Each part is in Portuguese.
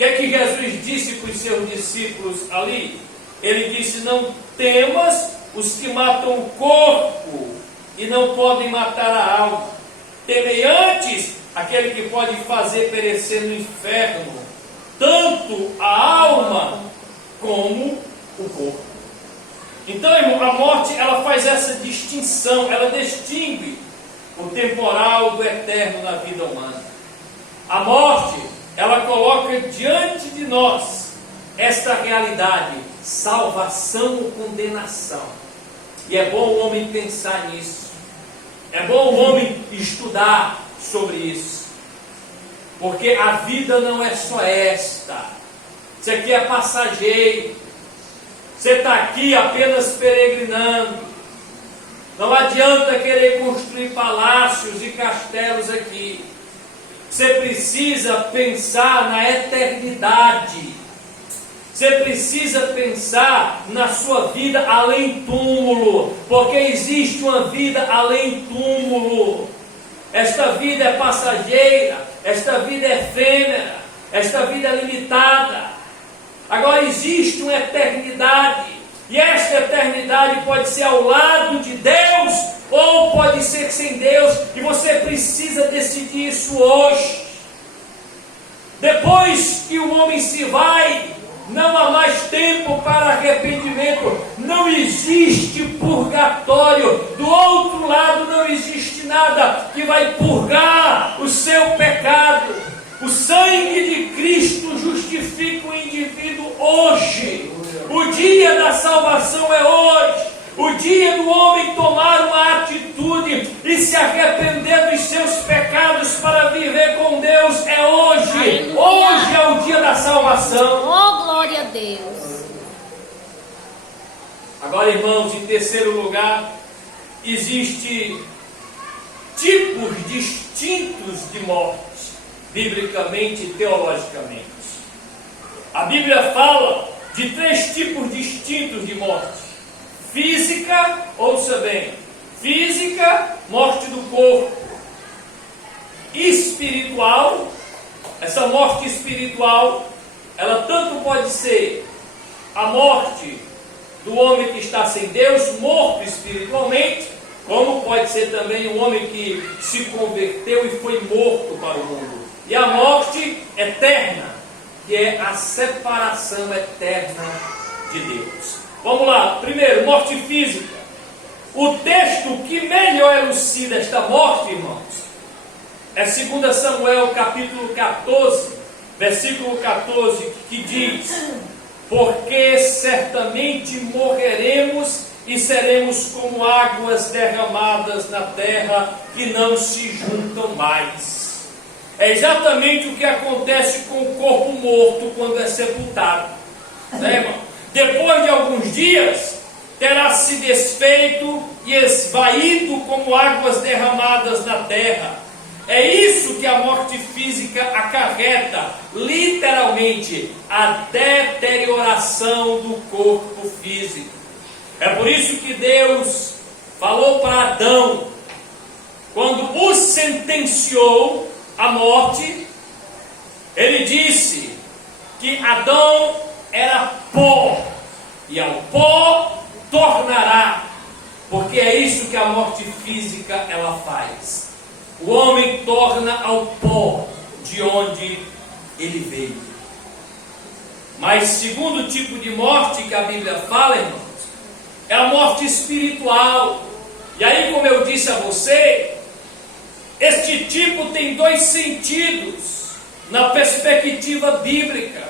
que é que Jesus disse para os seus discípulos ali? Ele disse: não temas os que matam o corpo e não podem matar a alma. Temei antes aquele que pode fazer perecer no inferno tanto a alma como o corpo. Então, irmão, a morte, ela faz essa distinção, ela distingue o temporal do eterno na vida humana. A morte, ela coloca diante de nós esta realidade: salvação ou condenação. E é bom o homem pensar nisso. É bom o homem estudar sobre isso. Porque a vida não é só esta. Isso aqui é passageiro. Você está aqui apenas peregrinando. Não adianta querer construir palácios e castelos aqui. Você precisa pensar na eternidade. Você precisa pensar na sua vida além túmulo, porque existe uma vida além túmulo. Esta vida é passageira, esta vida é efêmera, esta vida é limitada. Agora existe uma eternidade, e esta eternidade pode ser ao lado de Deus, ou pode ser sem Deus, e você precisa decidir isso hoje. Depois que o homem se vai, não há mais tempo para arrependimento, não existe purgatório, do outro lado não existe nada que vai purgar o seu pecado. O sangue de Cristo justifica o indivíduo hoje. O dia da salvação é hoje. O dia do homem tomar uma atitude e se arrepender dos seus pecados para viver com Deus é hoje. Aleluia. Hoje é o dia da salvação. Oh, glória a Deus. Agora, irmãos, em terceiro lugar, existe tipos distintos de morte, biblicamente e teologicamente. A Bíblia fala de 3 tipos distintos de morte. Física, ouça bem, física, morte do corpo. Espiritual, essa morte espiritual, ela tanto pode ser a morte do homem que está sem Deus, morto espiritualmente, como pode ser também o homem que se converteu e foi morto para o mundo. E a morte eterna, que é a separação eterna de Deus. Vamos lá, primeiro, morte física. O texto que melhor elucida esta morte, irmãos, é 2 Samuel capítulo 14, versículo 14, que diz: porque certamente morreremos e seremos como águas derramadas na terra que não se juntam mais. É exatamente o que acontece com o corpo morto quando é sepultado, né, irmão? Depois de alguns dias, terá se desfeito e esvaído como águas derramadas na terra. É isso que a morte física acarreta, literalmente, a deterioração do corpo físico. É por isso que Deus falou para Adão, quando o sentenciou à morte, ele disse que Adão era pó, e ao pó tornará, porque é isso que a morte física ela faz. O homem torna ao pó de onde ele veio. Mas segundo tipo de morte que a Bíblia fala, irmãos, é a morte espiritual. E aí, como eu disse a você, este tipo tem 2 sentidos na perspectiva bíblica.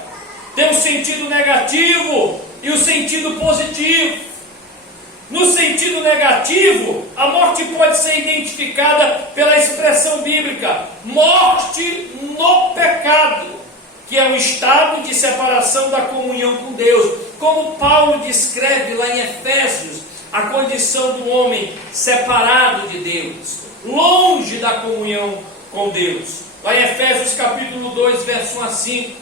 Tem o sentido negativo e o sentido positivo. No sentido negativo, a morte pode ser identificada pela expressão bíblica, morte no pecado, que é um estado de separação da comunhão com Deus. Como Paulo descreve lá em Efésios, a condição do homem separado de Deus, longe da comunhão com Deus. Lá em Efésios capítulo 2, verso 1 a 5,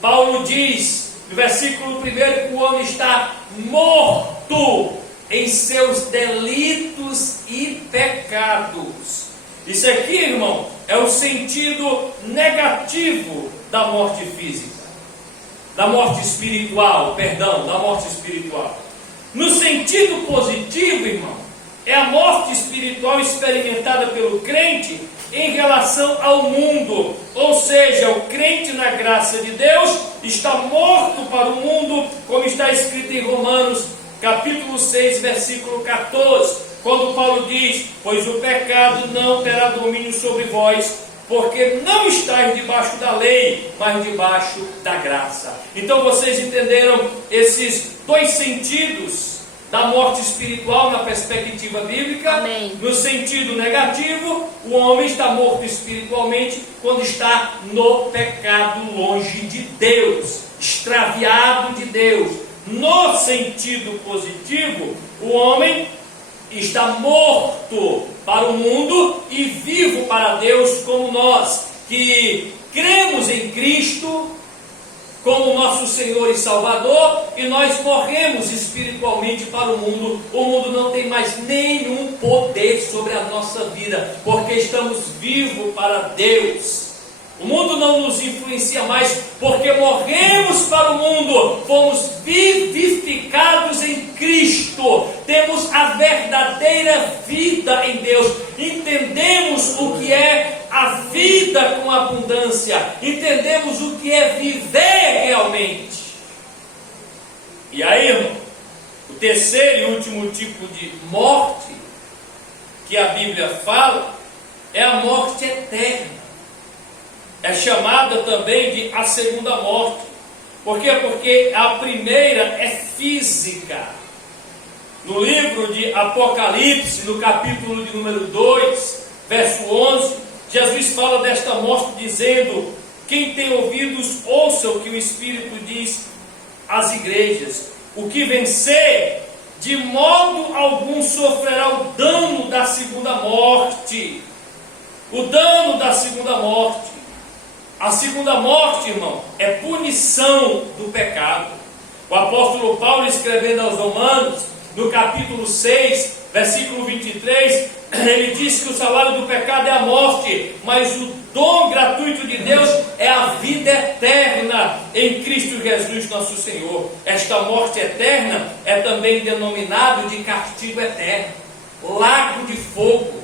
Paulo diz, no versículo 1, que o homem está morto em seus delitos e pecados. Isso aqui, irmão, é o sentido negativo da morte física, da morte espiritual, da morte espiritual. No sentido positivo, irmão, é a morte espiritual experimentada pelo crente em relação ao mundo, ou seja, o crente na graça de Deus está morto para o mundo, como está escrito em Romanos capítulo 6, versículo 14, quando Paulo diz: pois o pecado não terá domínio sobre vós, porque não estáis debaixo da lei, mas debaixo da graça. Então vocês entenderam esses dois sentidos da morte espiritual na perspectiva bíblica? Amém. No sentido negativo, o homem está morto espiritualmente quando está no pecado, longe de Deus, extraviado de Deus. No sentido positivo, o homem está morto para o mundo e vivo para Deus, como nós, que cremos em Cristo como nosso Senhor e Salvador, e nós morremos espiritualmente para o mundo não tem mais nenhum poder sobre a nossa vida, porque estamos vivos para Deus. O mundo não nos influencia mais, porque morremos para o mundo, fomos vivificados em Cristo, temos a verdadeira vida em Deus, entendemos o que é a vida com abundância, entendemos o que é viver realmente. E aí, irmão, o terceiro e último tipo de morte que a Bíblia fala é a morte eterna. É chamada também de a segunda morte. Por quê? Porque a primeira é física. No livro de Apocalipse, no capítulo de número 2, verso 11, Jesus fala desta morte dizendo: quem tem ouvidos, ouça o que o Espírito diz às igrejas. O que vencer, de modo algum sofrerá o dano da segunda morte. O dano da segunda morte. A segunda morte, irmão, é punição do pecado. O apóstolo Paulo, escrevendo aos Romanos, no capítulo 6, versículo 23, ele diz que o salário do pecado é a morte, mas o dom gratuito de Deus é a vida eterna em Cristo Jesus nosso Senhor. Esta morte eterna é também denominado de castigo eterno, lago de fogo,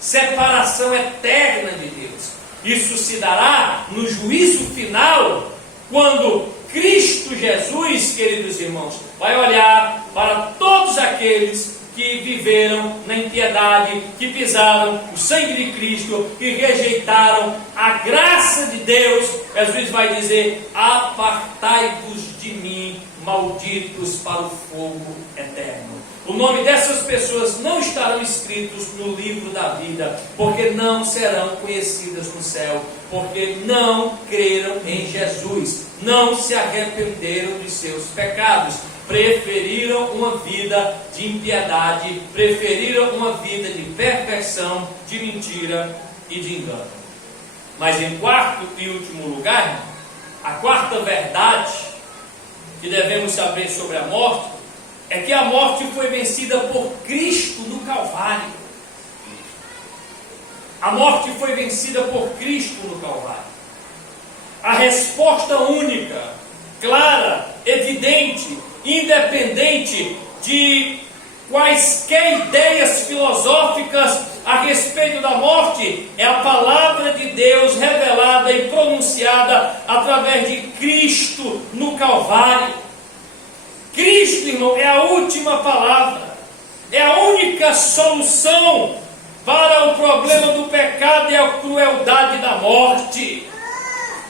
separação eterna de Deus. Isso se dará no juízo final, quando Cristo Jesus, queridos irmãos, vai olhar para todos aqueles que viveram na impiedade, que pisaram o sangue de Cristo, que rejeitaram a graça de Deus. Jesus vai dizer: apartai-vos de mim, malditos, para o fogo eterno. O nome dessas pessoas não estarão escritos no livro da vida, porque não serão conhecidas no céu, porque não creram em Jesus, não se arrependeram de seus pecados, preferiram uma vida de impiedade, preferiram uma vida de perversão, de mentira e de engano. Mas em quarto e último lugar, a quarta verdade que devemos saber sobre a morte é que a morte foi vencida por Cristo no Calvário. A morte foi vencida por Cristo no Calvário. A resposta única, clara, evidente, independente de quaisquer ideias filosóficas a respeito da morte, é a palavra de Deus revelada e pronunciada através de Cristo no Calvário. Cristo, irmão, é a última palavra, é a única solução para o problema do pecado e a crueldade da morte.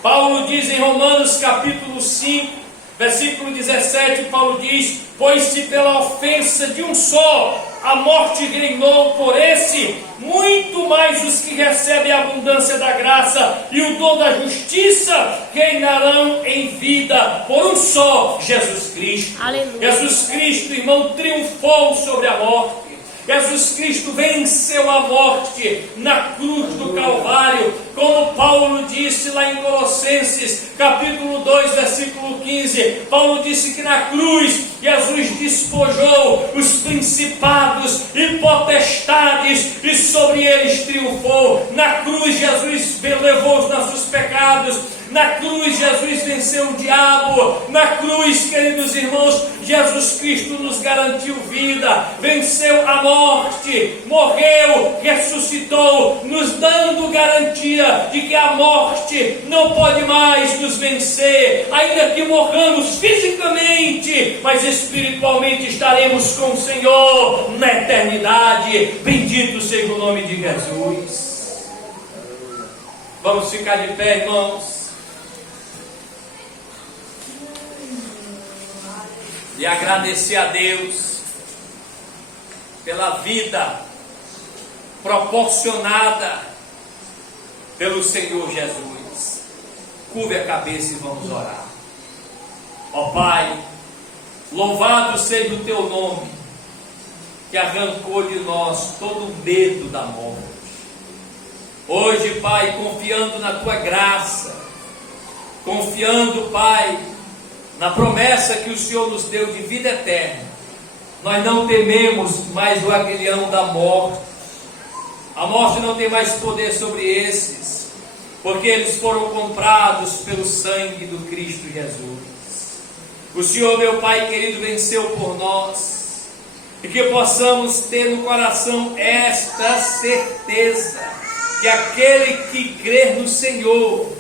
Paulo diz em Romanos capítulo 5, versículo 17, Paulo diz: pois se pela ofensa de um só a morte reinou por esse, muito mais os que recebem a abundância da graça e o dom da justiça reinarão em vida por um só, Jesus Cristo. Aleluia. Jesus Cristo, irmão, triunfou sobre a morte. Jesus Cristo venceu a morte na cruz do Calvário, como Paulo disse lá em Colossenses, capítulo 2, versículo 15. Paulo disse que na cruz Jesus despojou os principados e potestades e sobre eles triunfou. Na cruz Jesus levou os nossos pecados. Na cruz, Jesus venceu o diabo. Na cruz, queridos irmãos, Jesus Cristo nos garantiu vida, venceu a morte, morreu, ressuscitou, nos dando garantia de que a morte não pode mais nos vencer, ainda que morramos fisicamente, mas espiritualmente estaremos com o Senhor na eternidade. Bendito seja o nome de Jesus. Vamos ficar de pé, irmãos, e agradecer a Deus pela vida proporcionada pelo Senhor Jesus. Curve a cabeça e vamos orar. Ó Pai, louvado seja o teu nome, que arrancou de nós todo o medo da morte. Hoje, Pai, confiando na tua graça, confiando, Pai, na promessa que o Senhor nos deu de vida eterna, nós não tememos mais o aguilhão da morte. A morte não tem mais poder sobre esses, porque eles foram comprados pelo sangue do Cristo Jesus. O Senhor, meu Pai querido, venceu por nós, e que possamos ter no coração esta certeza, que aquele que crer no Senhor,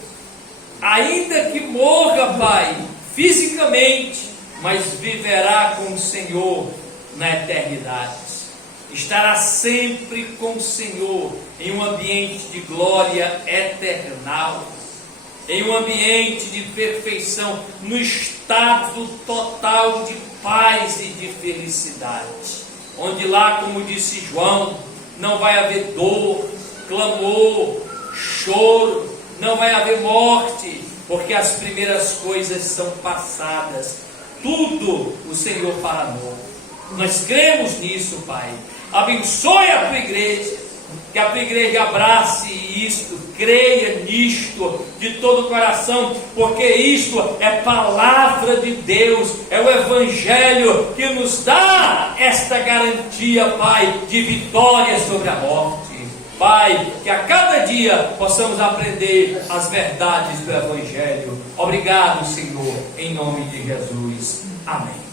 ainda que morra, Pai, fisicamente, mas viverá com o Senhor na eternidade. Estará sempre com o Senhor em um ambiente de glória eternal, em um ambiente de perfeição, no estado total de paz e de felicidade, onde lá, como disse João, não vai haver dor, clamor, choro, não vai haver morte, porque as primeiras coisas são passadas. Tudo o Senhor fará novo. Nós cremos nisso, Pai. Abençoe a tua igreja, que a tua igreja abrace isto, creia nisto de todo o coração, porque isto é palavra de Deus, é o Evangelho que nos dá esta garantia, Pai, de vitória sobre a morte. Pai, que a cada dia possamos aprender as verdades do Evangelho. Obrigado, Senhor, em nome de Jesus. Amém.